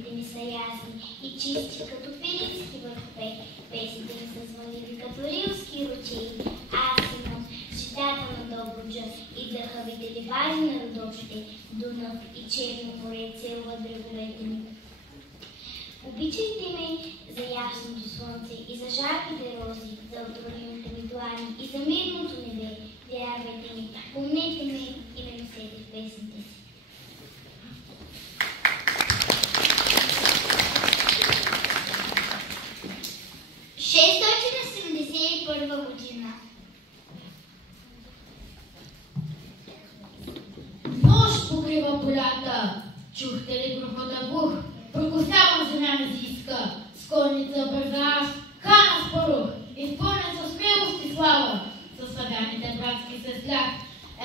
Думите ми са ясни и чисти като филипски върхове. Песните ми са звънливи като рилски ручеи. Аз имам щитата на Добруджа и дъхавите ливади на Родопите, Дунав и Черно море целуват бреговете ми. Обичайте ме за ясното слънце и за жарките рози, за отровените ми длани и за мирното небе. Вярвайте ми, помнете ме и ме носете в песните си. Първа година. Нощ покрива полята, чухте ли грохота бух? Прокосявам земя мезийска, с конница бърза аз, хана с порух, изпълнен със смелост и слава, със славяните братски се слях.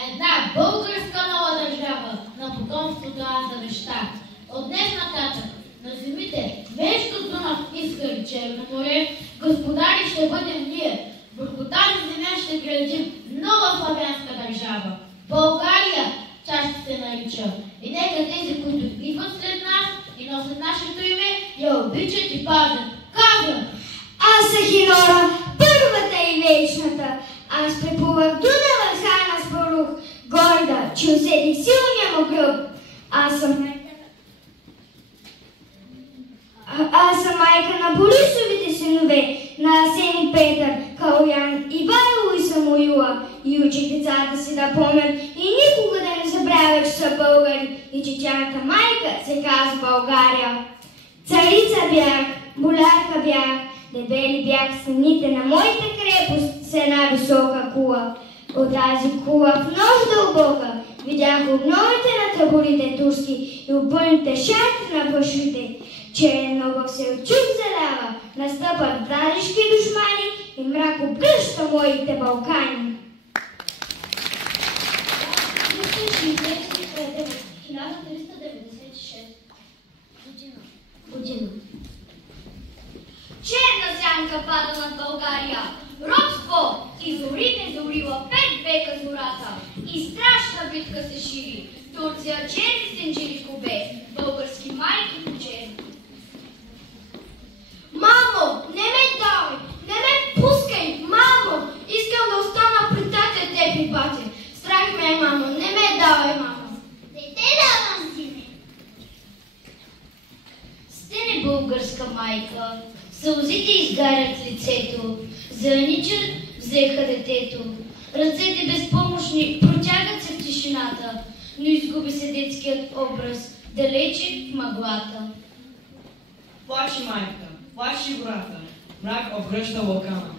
Една българска нова държава, на потомството аз завещах. От днес нататък на земите между Дунав и Скър, Черно море, господари ще бъдем ние. Върху тази земя ще градим нова славянска държава. България, тя ще се нарича. И нека тези, които идват след нас и носят нашето име, я обичат и пазят. Казвам! Аз съм Хинора, първата и вечната. Аз преплувах Дунава хана с порух, горда, че усетих силния му гръб. Аз съм майка на Борисовите синове, на Асен и Петър, Калоян, Ивайло и Самуила, и учих децата си да помнят и никога да не забравят, че са българи и че тяхната майка се казва България. Царица бях, болярка бях, дебели бях стените на моята крепост с една висока кула. От тази кула в нощ дълбока видях обновите на таборите турски и обърните шарки на плашите. Черен огън се от чук залява, настъпат вражешки душмани и мрак обгръща моите Балкани. 1396 година. Черна сянка пада над България, робство и зорите зорила 5 века зората и страшна битка се шири. Турция черни сенджили в кубе, български майки по черни. Мамо, не ме давай, не ме пускай, мамо! Искам да остана при татя теб и батя. Страх ме, мамо, не ме давай, мамо. Не те давам, сине. Стене българска майка, сълзите изгарят лицето, заничат взеха детето. Ръцете безпомощни протягат се в тишината, но изгуби се детският образ, далече в мъглата. Плачи майка, плачи брата, мрак обгръща Балкана.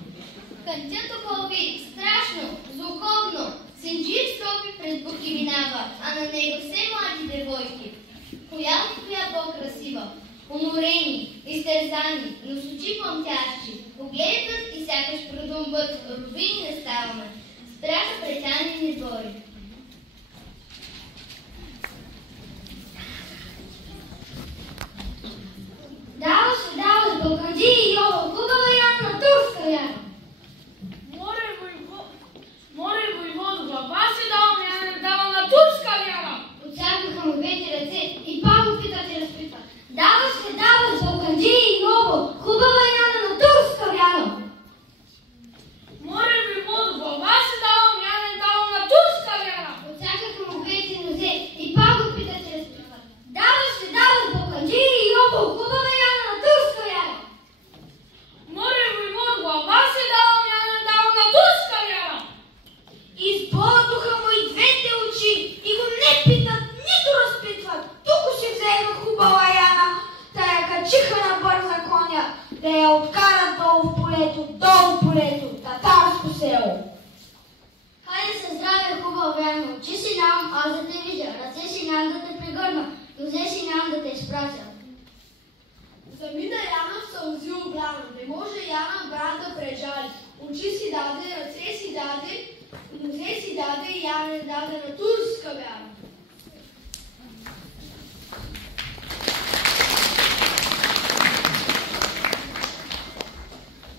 Кънтят около ви, страшно, злокобно, сенджир стопи пред буки минава, а на него все млади девойки. Коя от коя по-красива, уморени, изтързани, но с очи пламтящи, погледнат и сякаш продумват, ровини не ставаме, страха претянени двори. Дава се, Балканджи и Йова, хубава Яна, турска Яна. Море войвод, глава се дава, я не дава на турска Яна. Отсякаха му двете ръце и Павло пита те разпитва. Дава се, Балканджи и Йова, хубава Яна на турска Яна. Море войвод, глава се дава, я не дава на турска Яна. Отсякаха му двете нозе и Павло пита те разпитва. Дава се, Балканджи и Йова, хубава Яна на турска Яна. Море войвод, глава се дава, я не дава на турска Яна. Избодоха му и двете очи и го не питат, нито разпитват. Тук си взеха хубава Яна, та я качиха на бърза коня, да я откарат долу в полето, татарско село. Хайде се здраве, хубава Яна, очи си нямам, аз да те видя, ръце си нямам да те прегърна, нозе си нямам да те изпратя. Замина Яна в сълзи обрана, не може Яна брат да прежали. Очи си даде, ръце си даде, нозе си даде и Яна не даде на турска вяра.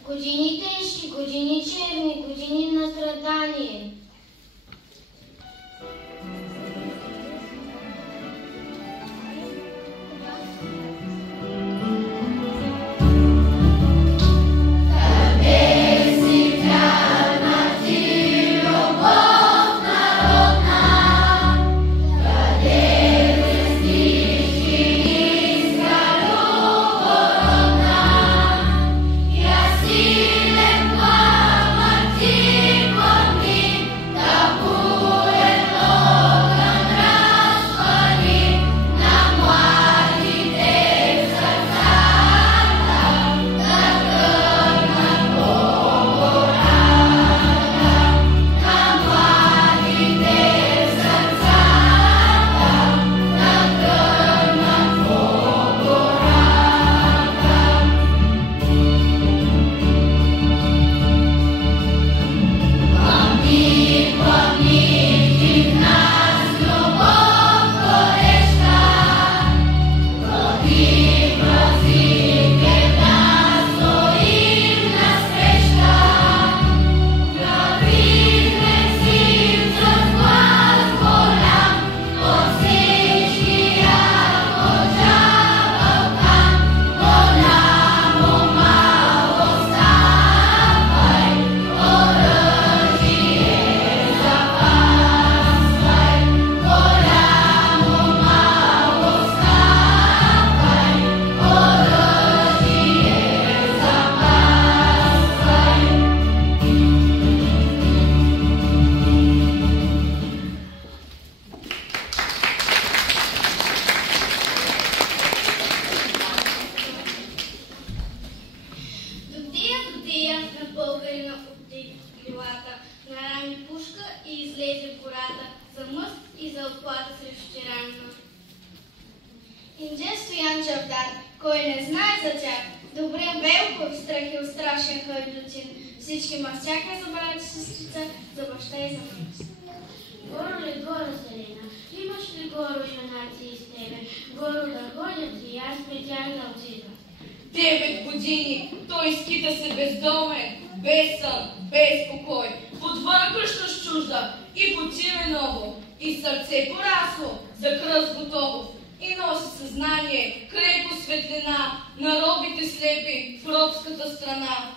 Години тежки, години черни, години на страдание. Чавдар, кой не знае за тях. Добре Велков, страх и устрашен Хайдутин. Всички махтяхме за брат и сестрица, за баща и за мать. Горо ли горо, Селина, имаш ли горо юнаци из тебе? Горо да ходят и аз при тях да отида. 9 години той скита се бездомен, без сън, без покой. Подвън къща с чужда и потиме ново, и сърце порасло, за кръст готово. И носи съзнание, крепо светлина на робите слепи в робската страна.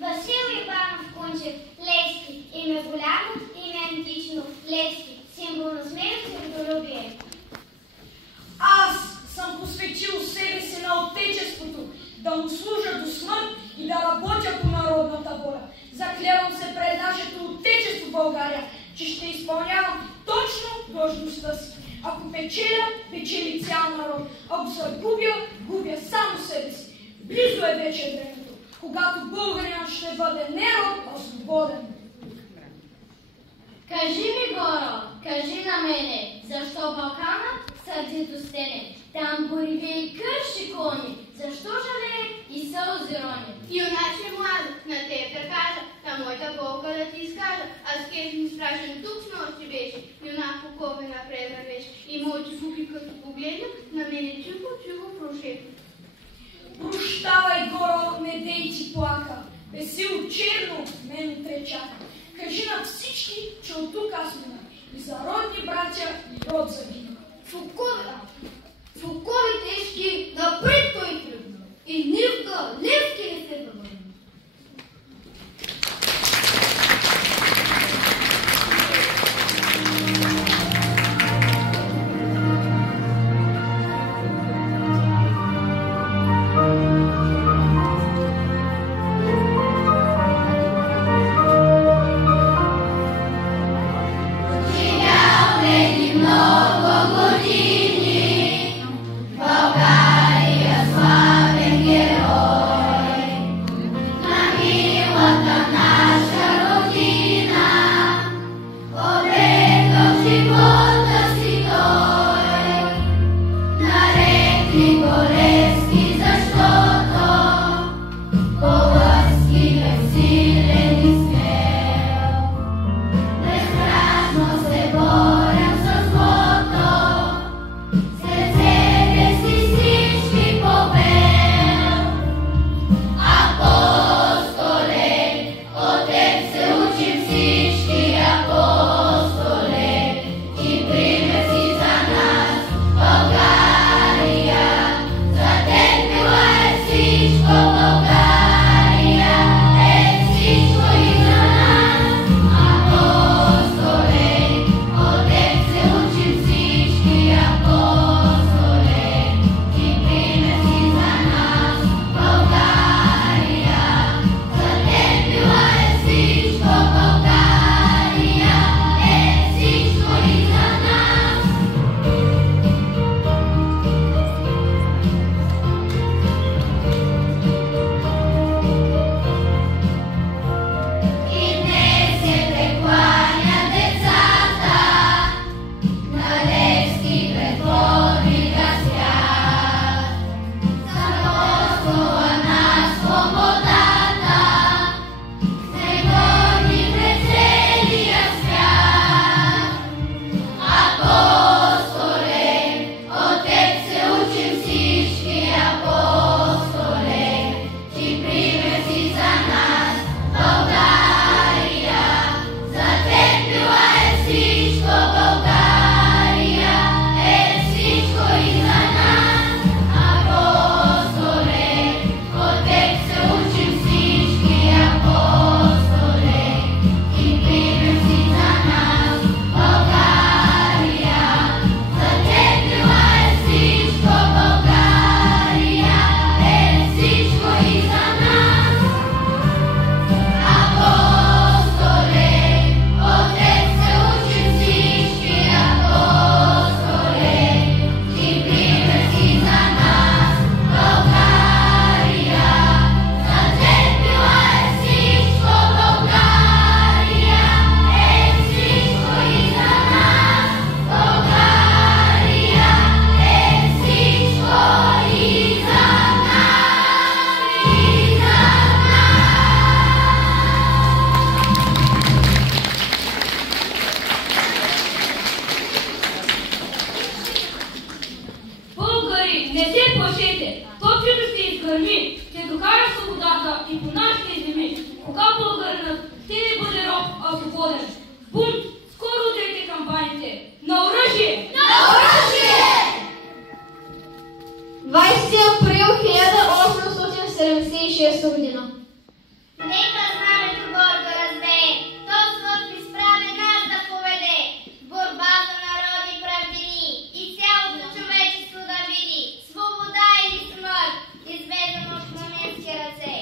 Васил Иванов Кунчев, Левски, име голямо, име антично, Левски, символ на смелост и родолюбие. Аз съм посветил себе си на Отечеството, да му служа до смърт и да работя по народната воля. Заклевам се пред нашето Отечество България, че ще изпълнявам точно длъжността си. Ако печеля, печели цял народ. Ако загубя, губя само себе си. Близо е вече времето, когато българинът ще бъде не род, а свободен. Кажи ми, Горо, кажи на мене, защо Балканът сърдито стене? Там бориве и кърши кони, защо жалее и сълзи рони? Юначе младо, на теб да кажа, та моята болка да ти изкажа. Аз кеф ми спрашен тук с нощи беше, юнак по копе напред вървеше. И моите звуки като погледна, на мене чухо прошепна. Прощавай, Горо, не дей ти плака, бесило черно мен отречака. Кажи на всички, че от тук аз мина, и за родни братя и род загина. В окови тежки напред той тръгна и нивка Левски не се въвърна. За Скъпи, не се плашете! Точно ще изгърми, ще докара свободата и по нашите земи. Кога българинът ще не бъде роб, а свободен. Бунт! Скоро удрете кампаниите! На оръжие! На оръжие! 20 април 1876 година. Нека знамето гордо развее, то свод изправен нас да поведе, борба за народи правдини и цялото човечество да види, свобода или смърт, изведено от моментски ръце.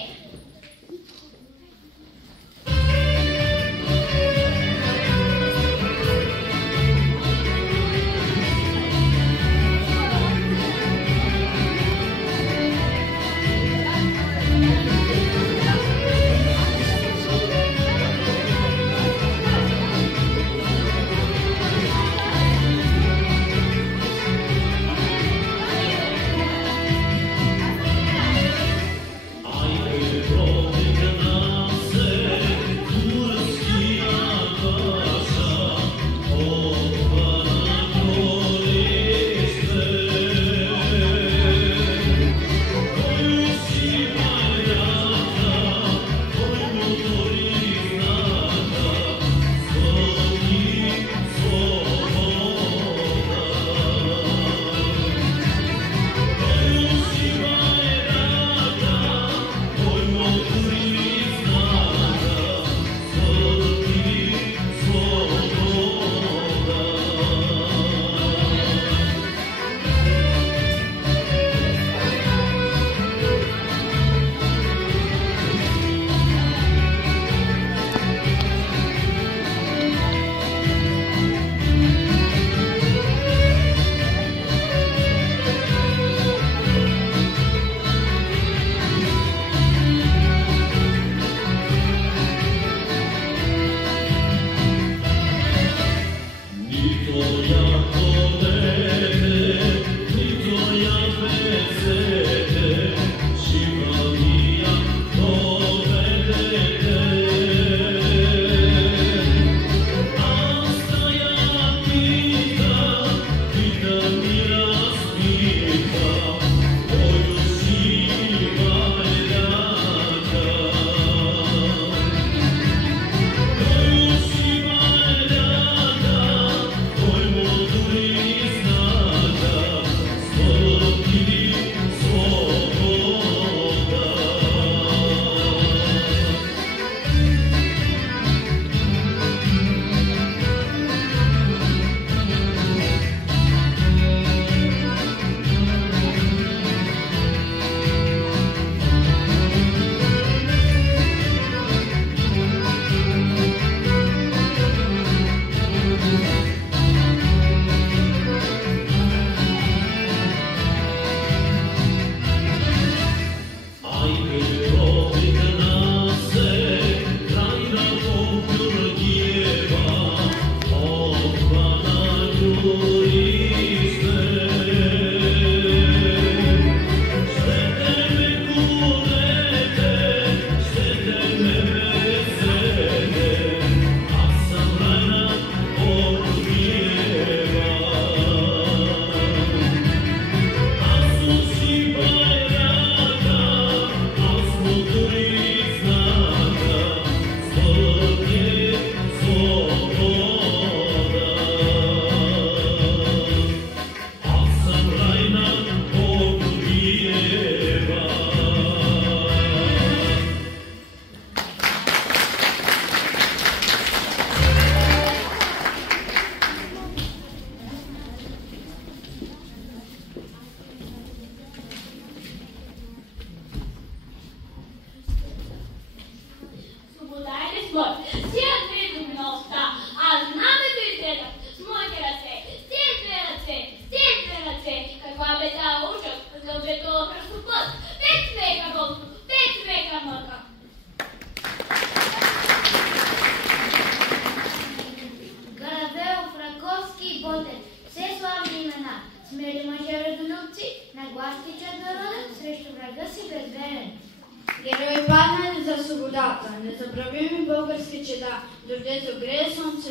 Герои паднали за свободата, незабравими български чеда, дойде грее слънце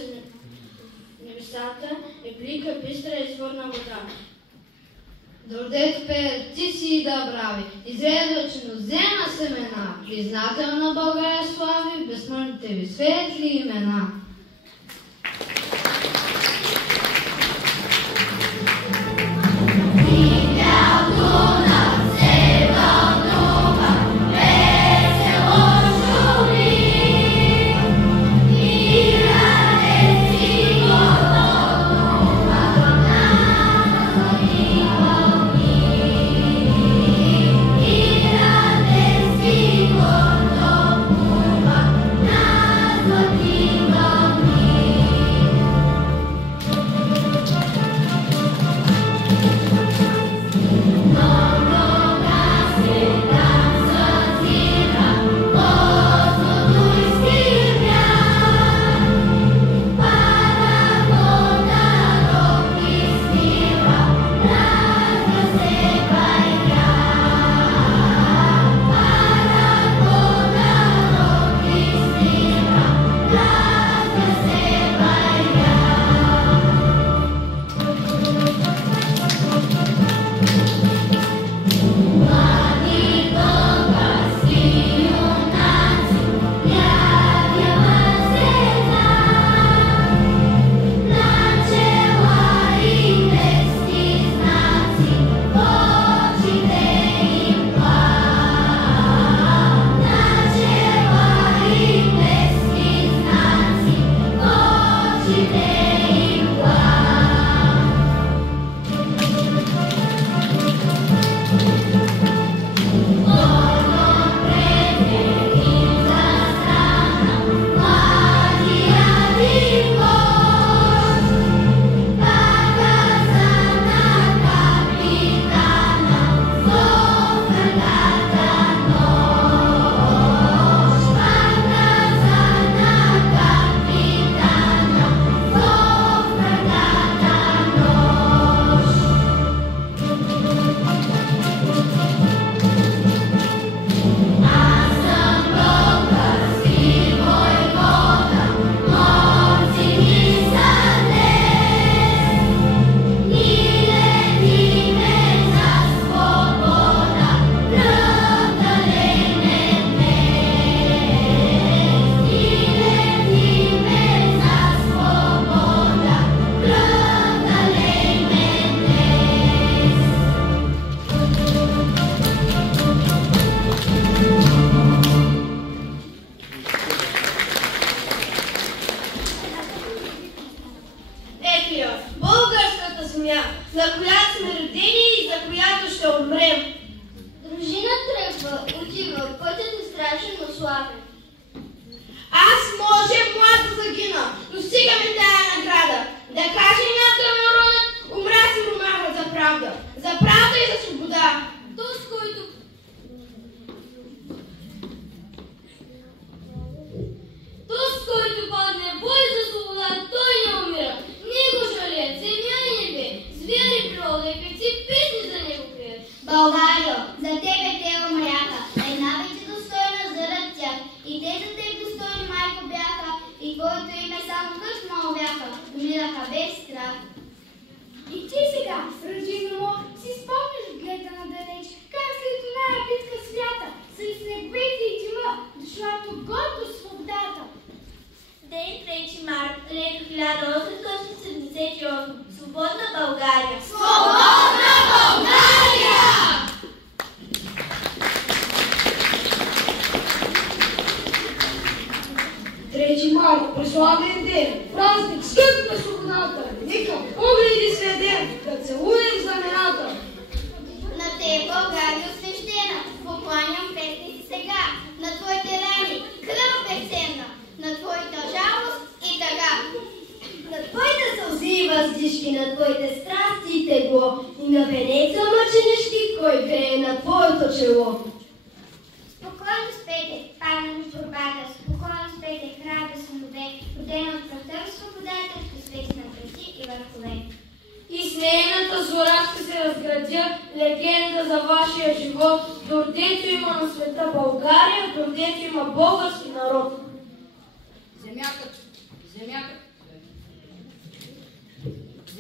небесата и блика бистра изворна вода. Дордето пее птици и дъбрави, изрезва чиноземна семена, признател на България слави, безсмъртните ви светли имена.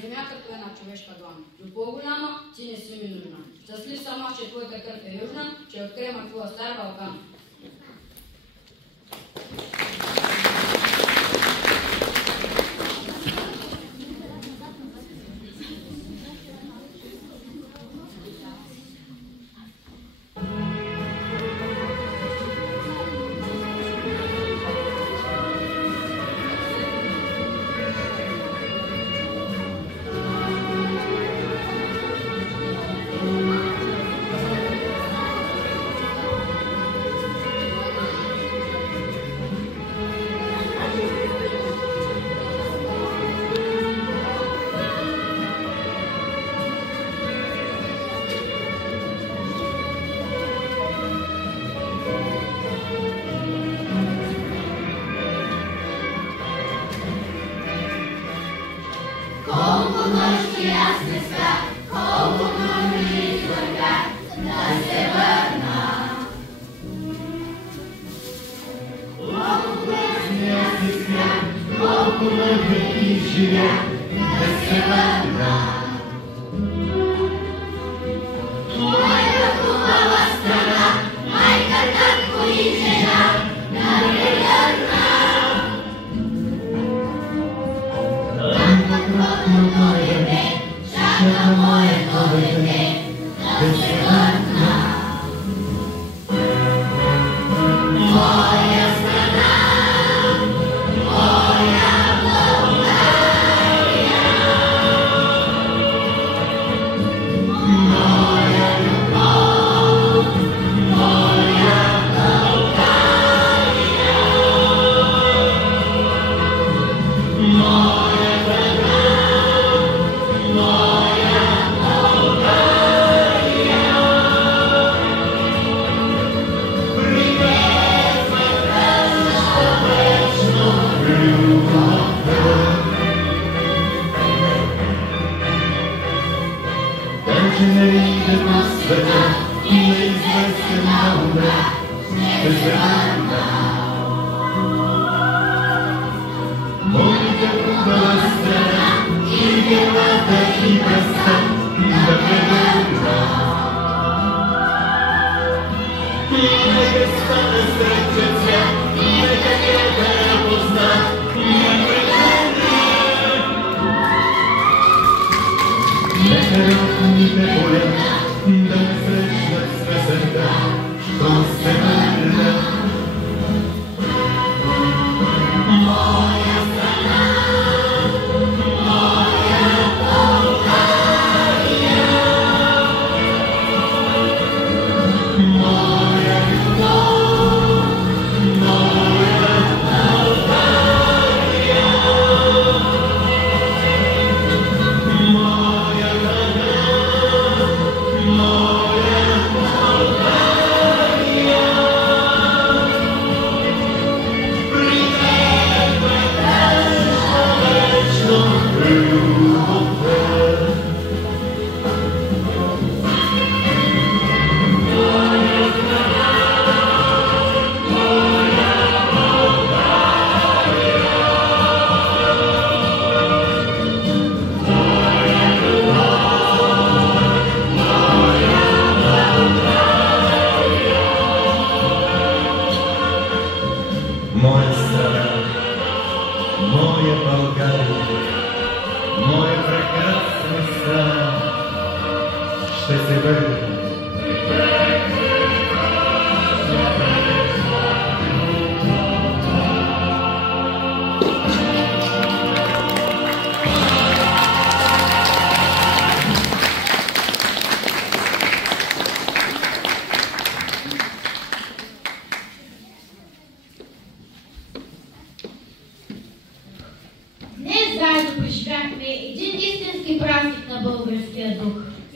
земя като една човешка длан. Но по-голяма ти не си ми нужна. Щастлив съм аз, че твоята кръв е южна, че открема твоя стар Балкан.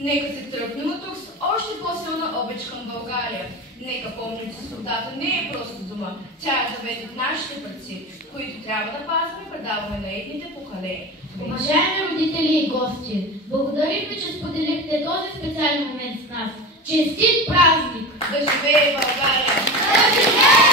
Нека се тръпнем от тук с още по-силна обич към България. Нека помним, че свободата не е просто дума. Тя е завет от нашите предци, които трябва да пазваме и предаваме на едните поколения. Уважаеми родители и гости, благодарим ви, че споделихте този специален момент с нас. Честит празник! Да живее България! Да живее!